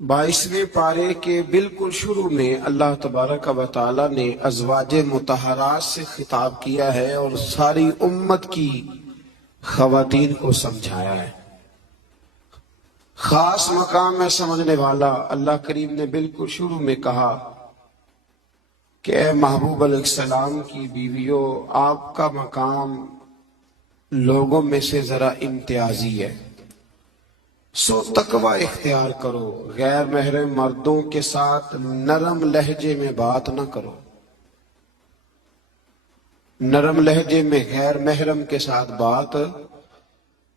22वें पारे के बिल्कुल शुरू में अल्लाह तबारक व तआला ने अज़वाज मुतहरात से खिताब किया है और सारी उम्मत की ख़वातीन को समझाया है। खास मकाम में समझने वाला अल्लाह करीम ने बिल्कुल शुरू में कहा कि ए महबूब अलैहिस्सलाम की बीवियों, आपका मकाम लोगों में से जरा इम्तियाजी है, सो तकवा इख्तियार करो। गैर महरम मर्दों के साथ नरम लहजे में बात न करो। नरम लहजे में गैर महरम के साथ बात,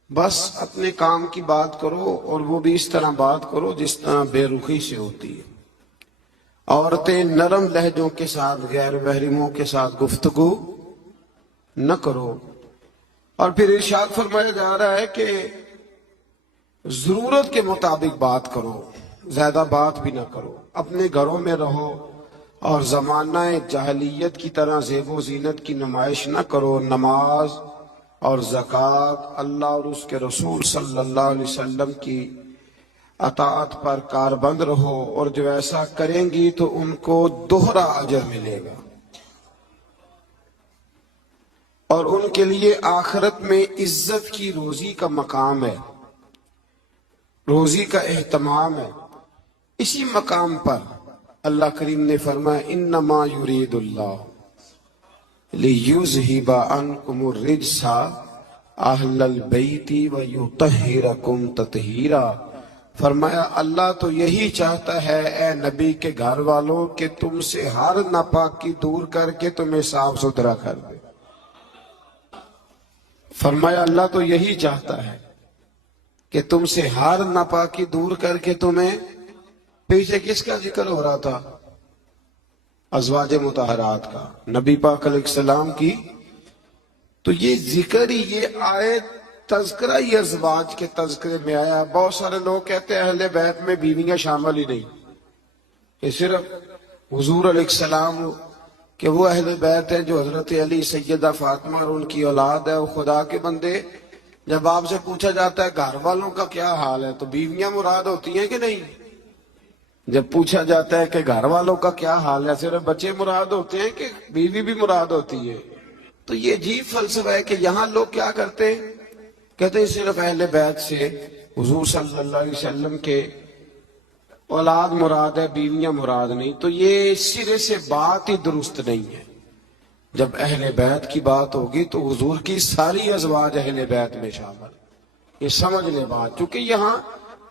बस अपने काम की बात करो और वो भी इस तरह बात करो जिस तरह बेरुखी से होती है। औरतें नरम लहजों के साथ गैर महरमों के साथ गुफ्तगू न करो। और फिर इरशाद फरमाया जा रहा है कि जरूरत के मुताबिक बात करो, ज्यादा बात भी ना करो। अपने घरों में रहो और जमाना जहलियत की तरह ज़ेबो ज़ीनत की नुमाइश न करो। नमाज और ज़कात, अल्लाह और उसके रसूल सल्लल्लाहु अलैहि वसल्लम की अताअत पर कारबंद रहो, और जो ऐसा करेंगी तो उनको दोहरा अजर मिलेगा और उनके लिए आखिरत में इज्जत की रोजी का मकाम है, रोजी का एहतमाम है। इसी मकाम पर अल्लाह करीम ने फरमाया, इन्नमा युरीदुल्लाह लियुज़हिबा अन्कुमुर रिज्सा अहलल बैति व युतहिरकुम ततहीरा। फरमाया अल्लाह तो यही चाहता है ए नबी के घर वालों कि तुमसे हर नापाकी दूर करके तुम्हें साफ सुथरा कर दे। फरमाया अल्लाह तो यही चाहता है कि तुमसे हर नापाकी दूर करके तुम्हें, पीछे किसका जिक्र हो रहा था? अज़वाज मुतहरात का, नबी पाक अलैहिस्सलाम की। तो ये जिक्र ही, ये आयत तज़किरा ही अज़वाज के तज़किरे में आया। बहुत सारे लोग कहते हैं अहले बैत में बीवियां शामिल ही नहीं, ये सिर्फ हुजूर अलैहिस्सलाम कि वो अहले बैत है जो हजरत अली, सैयदा फातिमा और उनकी औलाद है। वो खुदा के बंदे, जब आपसे पूछा जाता है घर वालों का क्या हाल है तो बीवियां मुराद होती हैं कि नहीं? जब पूछा जाता है कि घर वालों का क्या हाल है, सिर्फ बच्चे मुराद होते हैं कि बीवी भी मुराद होती है? तो ये अजीब फलसफा है कि यहाँ लोग क्या करते हैं, कहते हैं सिर्फ अहले बैत से हुजूर सल्लल्लाहु अलैहि वसल्लम के औलाद मुराद है, बीवियां मुराद नहीं। तो ये सिरे से बात ही दुरुस्त नहीं है। जब अहले बैत की बात होगी तो हुजूर की सारी अज़वाज अहले बैत में शामिल, ये समझ ले बात, क्योंकि यहाँ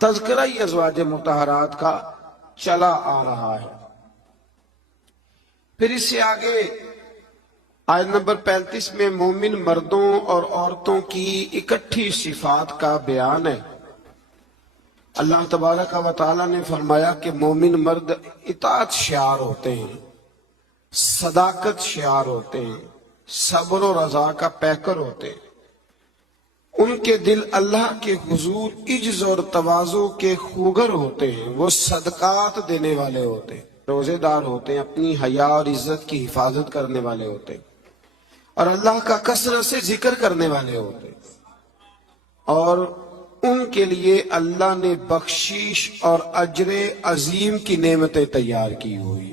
तज़किरा ही अज़वाज मुतहरात का चला आ रहा है। फिर इससे आगे आयत नंबर 35 में मोमिन मर्दों और औरतों की इकट्ठी सिफात का बयान है। अल्लाह तबारक व तआला ने फरमाया कि मोमिन मर्द इताअत शियार होते हैं, सदाकत शियार होते हैं, सब्र और रज़ा का पैकर होते हैं। उनके दिल अल्लाह के हुजूर इज्ज़ और तवाज़ु के खूगर होते हैं। वो सदकात देने वाले होते हैं, रोजेदार होते हैं, अपनी हया और इज्जत की हिफाजत करने वाले होते हैं, और अल्लाह का कसरत से जिक्र करने वाले होते हैं। और उनके लिए अल्लाह ने बख्शीश और अजरे अजीम की नेमतें तैयार की हुई।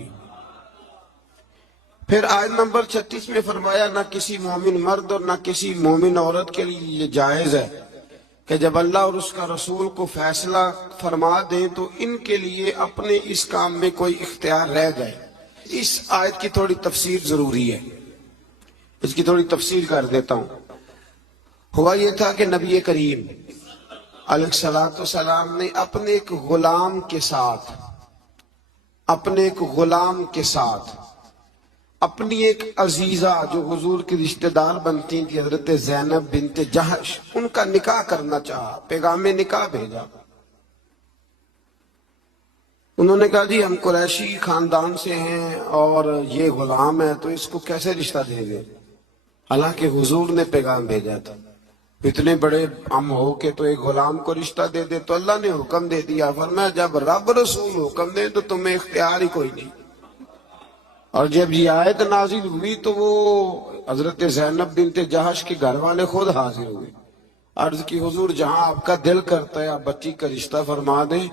फिर आयत नंबर 36 में फरमाया, ना किसी मोमिन मर्द और ना किसी मोमिन औरत के लिए ये जायज है कि जब अल्लाह और उसका रसूल को फैसला फरमा दें तो इनके लिए अपने इस काम में कोई इख्तियार रह जाए। इस आयत की थोड़ी तफसीर जरूरी है, इसकी थोड़ी तफसीर कर देता हूं। हुआ ये था कि नबी करीम अलैहिस्सलाम ने अपने एक गुलाम के साथ अपनी एक अजीजा जो हुजूर की रिश्तेदार बनती थी, हजरत ज़ैनब बिन्त जहश, उनका निकाह करना चाहा, पैगामे निकाह भेजा। उन्होंने कहा जी हम कुरैशी खानदान से हैं और ये गुलाम है तो इसको कैसे रिश्ता देंगे। हालांकि हुजूर ने पैगाम भेजा था, इतने बड़े हम हो के तो एक गुलाम को रिश्ता दे दे। तो अल्लाह ने हुक्म दे दिया, फरमाया जब रब रसूल हुक्म दे तो तुम्हें इख्तियार ही कोई नहीं। और जब ये आयत नाजिल हुई तो वो हजरत ज़ैनब बिन्त जहश के घर वाले खुद हाजिर हुए। अर्ज की हुजूर जहां आपका दिल करता है आप बच्ची का रिश्ता फरमा दें।